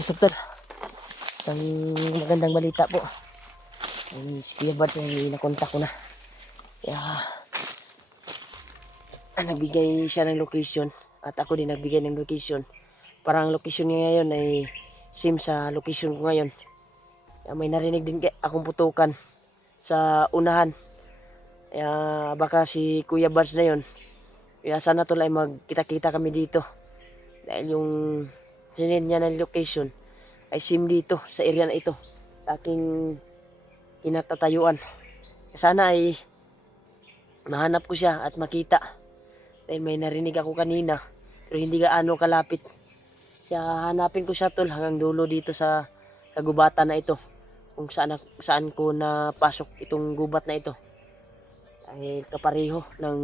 Sakto. Isang magandang balita po. Si Kuya Buds ay nakontak ko na. Kaya nagbigay siya ng location at ako din nagbigay ng location. Parang location niya ngayon ay same sa location ko ngayon. Kaya may narinig din akong putukan sa unahan. Kaya baka si Kuya Buds na yun. Kaya sana tol ay magkita-kita kami dito. Dahil yung sinend niya ng location ay same dito sa area na ito. Sa aking kinatatayuan. Sana ay mahanap ko siya at makita. Dahil may narinig ako kanina pero hindi gaano kalapit. Kaya hanapin ko siya tol hanggang dulo dito sa kagubatan na ito. Kung saan ko napasok itong gubat na ito. Dahil kapareho ng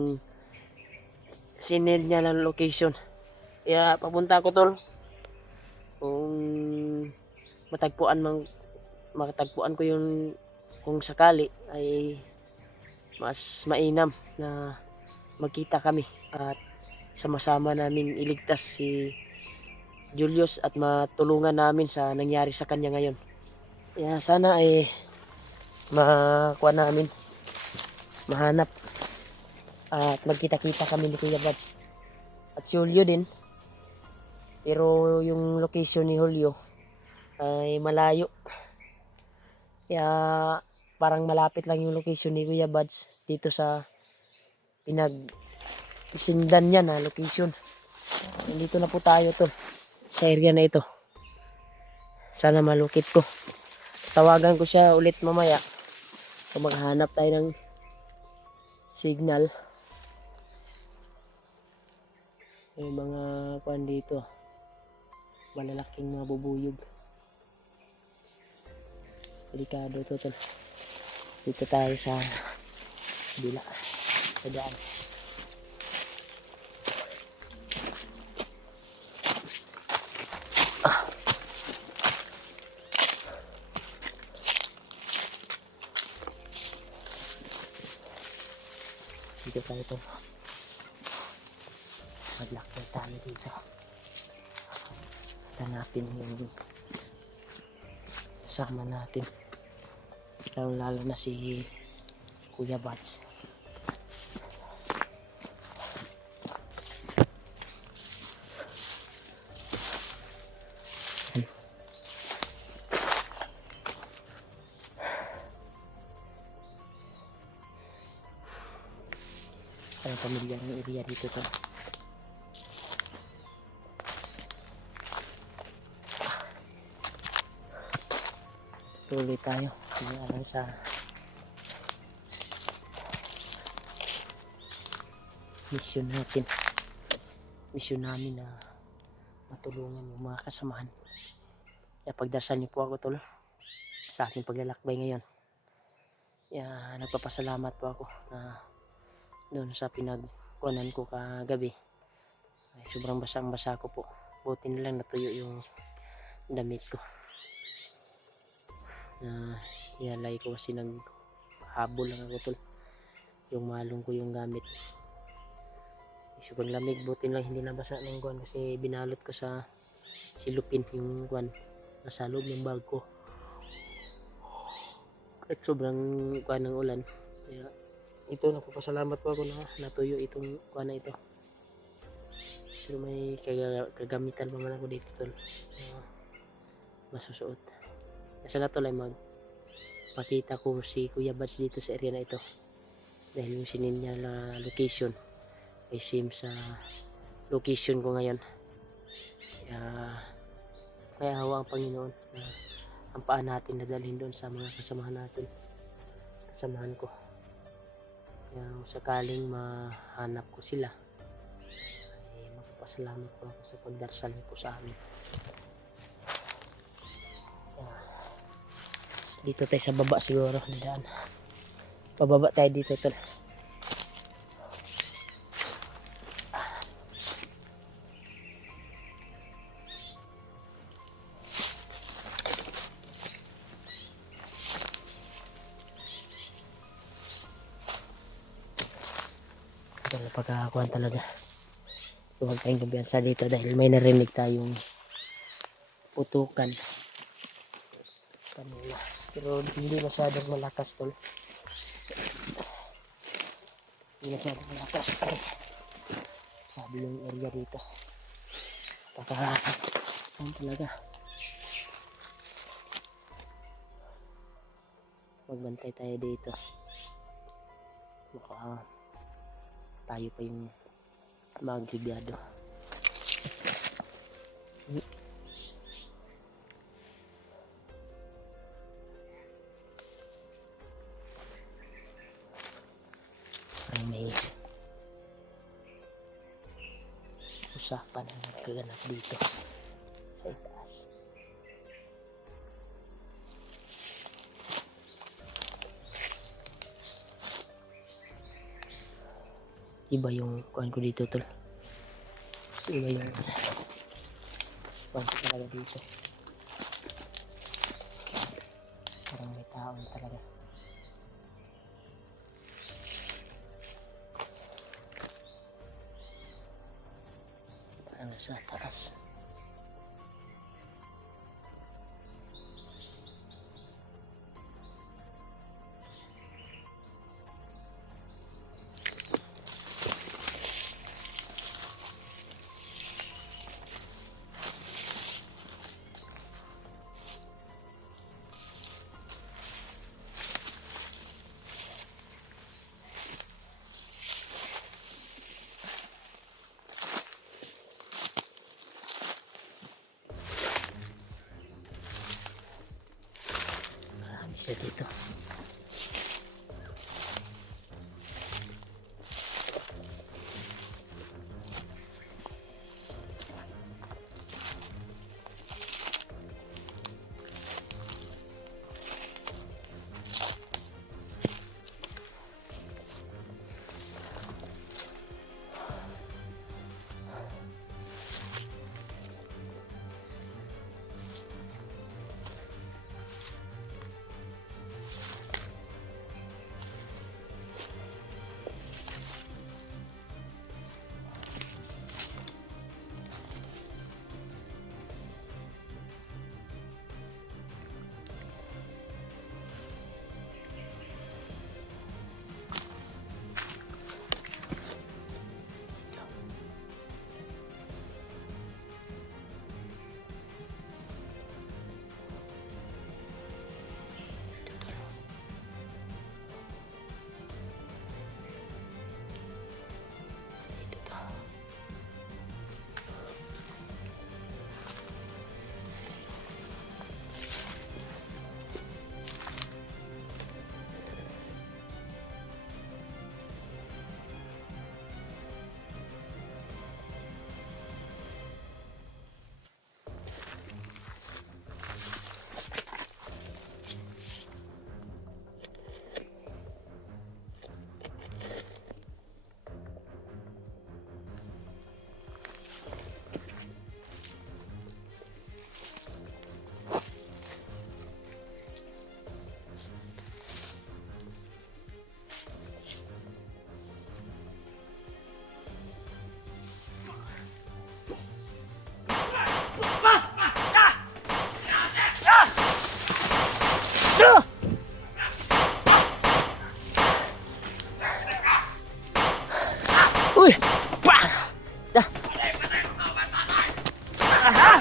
sinend niya ng location. Kaya papunta ko tol. Kung matagpuan ko yung kung sakali ay mas mainam na magkita kami at sama-sama namin iligtas si Julius at matulungan namin sa nangyari sa kanya ngayon. Kaya sana ay makuha namin, mahanap at magkita-kita kami ni Kuya Buds at si Julio din. Pero yung location ni Julio ay malayo. Kaya parang malapit lang yung location ni Kuya Buds dito sa pinag-isindan niya na location. Nandito na po tayo to sa area na ito. Sana malukit ko. Tawagan ko siya ulit mamaya kung maghanap tayo ng signal. May mga kuwan dito. Malalaking mga bubuyog. Delikado to tol. Dito tayo sa bila. Sa daan. Dito tayo tol. Maglakbay tayo dito. Hanapin yung kasama natin. Lalo na si Kuya Buds. Parang pamilyar ng area dito to. Tuloy tayo alam sa mission natin, mission namin na matulungan yung mga kasamahan. Kaya pagdasal niyo po ako tol sa aking paglalakbay ngayon. Kaya nagpapasalamat po ako na doon sa pinagkuhanan ko kagabi ay sobrang basang-basa ko po. Buti na lang natuyo yung damit ko. Na ialay ko kasi naghabol lang ako tol. Yung malong ko yung gamit. Sobrang lamig, buti lang hindi nabasa ng guwan kasi binalot ko sa silupin yung guwan nasa loob ng bag ko. At sobrang guwan ng ulan. Kaya ito, nagpapasalamat po ako na natuyo itong guwan na ito. Pero may kagamitan pa man ako dito tol. Masusuot. Kasi na tol ay makita ko si Kuya Buds dito sa area na ito. Dahil yung sinin niya na location ay same sa location ko ngayon. Kaya hawa ang Panginoon na ang paan natin nadalhin doon sa mga kasamahan natin. Kasamahan ko. Kaya sakaling mahanap ko sila ay magpapasalamat po ako sa pagdarsal niyo po sa amin. Dito tayo sa baba siguro na daan. Pababa tayo dito tol. Ito na pagkakakuhan talaga. Huwag tayong kumpiyansa dito dahil may narinig tayong putukan kanina. Pero hindi masyadong malakas tol. Hindi masyadong malakas. Ay, sabi yung area dito. Ano talaga. Magbantay tayo dito. Baka tayo pa yung magbibyado. Ay, may usapan ang nagkaganap dito sa itaas. Iba yung kuhan ko dito tol. Iba yung kuhan ko talaga dito. Parang may tao talaga. Parang nasa taas. Marami sila dito. Uy! Pa! Da! Aha!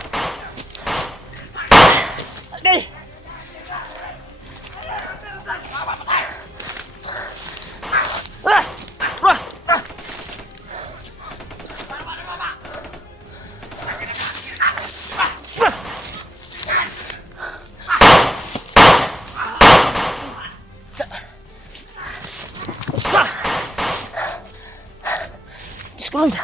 Okay! Ah! Ah! Ah! Diyos ko lang.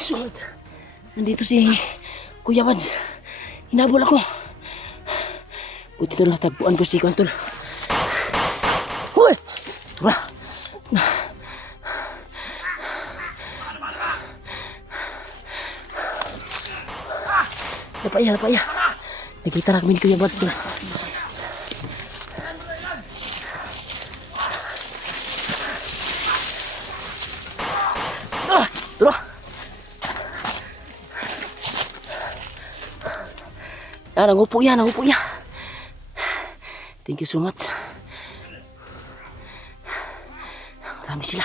Suot. Nandito si Kuya Mads. Hinabol ako. Buti ito natagpuan ko si Kuantol. Huy! Tura! Napaya, napaya. Nakita na kami ni Kuya Buds doon. Tara! Nangupo yan, nangupo yan. Thank you so much. Marami sila.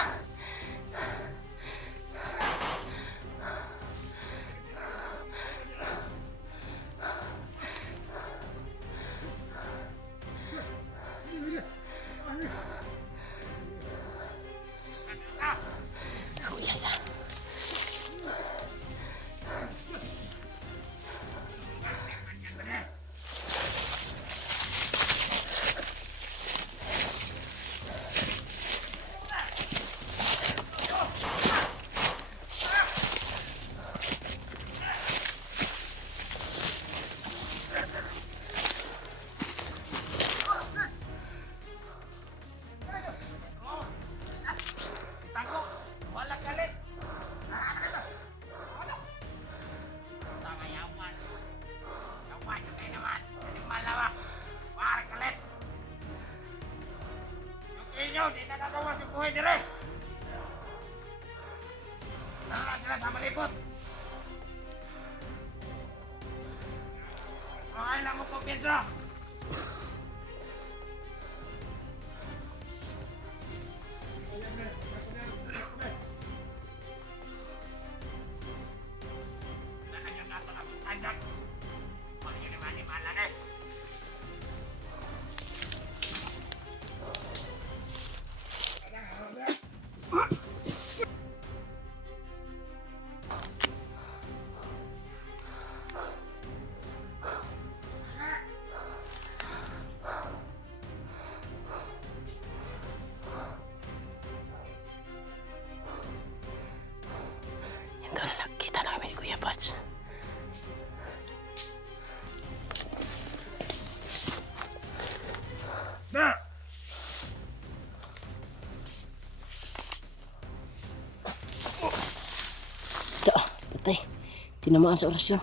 Di na nagawa si buhay dire. Tara sila sa malipot. Okay lang mo kumpiyansa. Kita na kami ni Kuya Buds. Na! Patay. Tinamaan sa orasyon.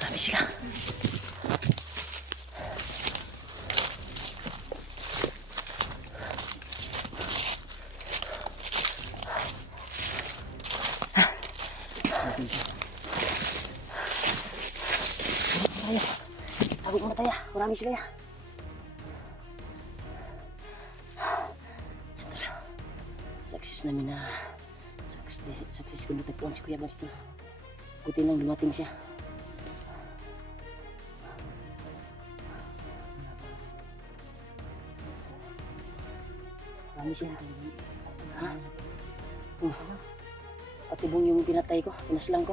Marami sila. Tabi mo na tayo. Marami sila ya. Sukses namin na sukses ko natagpuan si Kuya Buds. Buti lang dumating siya. Marami sila. Ha? Pati buong yung pinatay ko, pinaslang ko.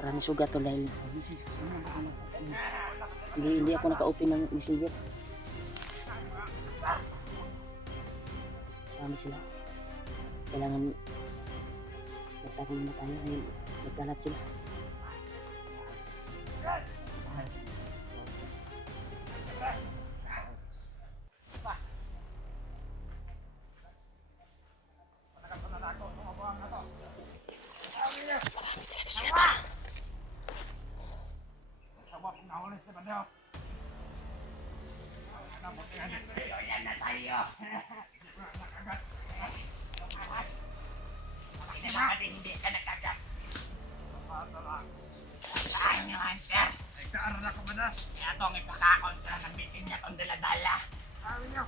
Marami sugat to dahil hindi ako naka-open ng messenger. Marami sila. Kailangan magtago muna tayo dahil nagkalat sila. aso. Yan na tayo. Bakit na hindi ka nagkagap? Saan yung hunter? Nagkaaral ako ba na? Kaya itong ipakakontra ng bitin niya itong daladala. Sabi niyo.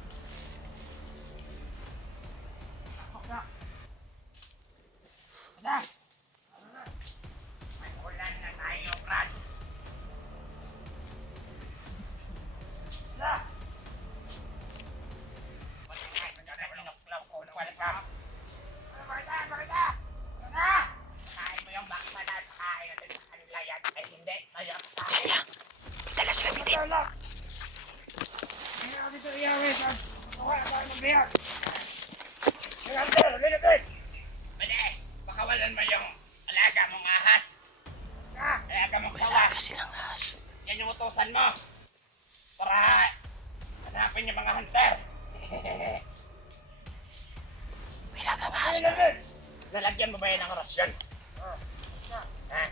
Ada! May ulan na tayo, Brad. Ada! Wala na, pinuklaw ko. Wala ka. Bakit? Ada! Kain mo yung baksa na kain natin sa kanila yan. Ay hindi, tayo ang kain. Dala sila bitin. Kaya dito iyawin. Wala tayo magbiyak. Hunter, linapin! Pwede, pakawalan mo yung alaga mong ahas. Alaga mong sawa. Wala silang ahas. Yan yung utusan mo. Para hanapin yung mga hunter. May lagang ahas. Lalagyan mo ba yan ng rasyon? Ha?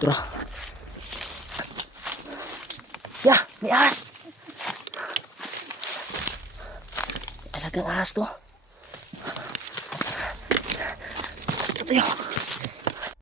Tara. Ya, may ahas. May alagang ahas to. Ito yun.